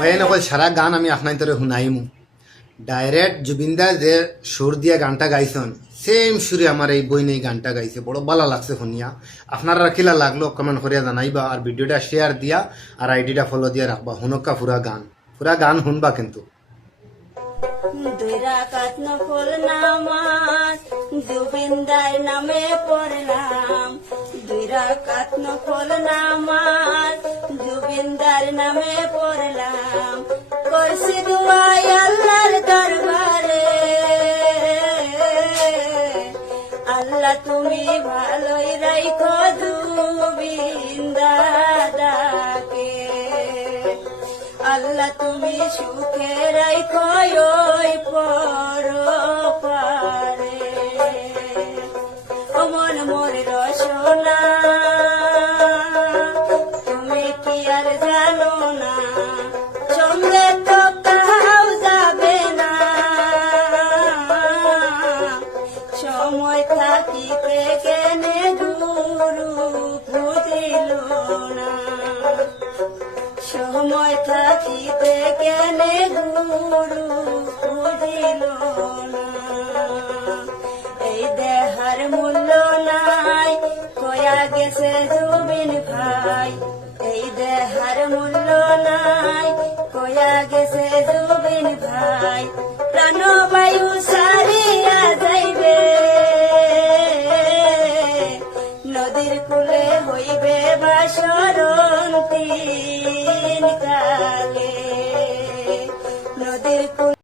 ভাই নকল সারা গান আমি আপনার তোরে শুনাইমু ডাইরেক্ট জুবিনদা যে সুর দিয়ে গানটা গাইছেন সেম সুরে আমার এই বই নেই গানটা গাইছে বড় ভালো লাগছে শুনিয়া আপনারা কিলা লাগলো কমেন্ট করিয়া জানাইবা আর ভিডিওটা শেয়ার দিয়া আর আইডিটা ফলো দিয়ে রাখবা হুনকা পুরা গান শুনবা কিন্তু জুবিনদার নামে পড়লাম দুই রাকাত নফল নামাজ জুবিনদার নামে পড়লাম করছি দুআই আল্লাহর দরবারে আল্লাহ তুমি ভালোই রাখো জুবিনদারকে আল্লাহ তুমি সুখে রাখো ওই পরপারে ও মন মোর রসনা তুমি কি আর জানো না সঙ্গে তো কাউ যাবে না সময় থাকিতে কেনে গুরু বুঝিল না সময় থাকিতে কেনে গুরু বুঝিল না এই দেহার মূল্য নাই কয়া গেছে জুবিন ভাই এই দেহার মূল্য নাই কয়া গেছে জুবিন ভাই প্রাণ ভাই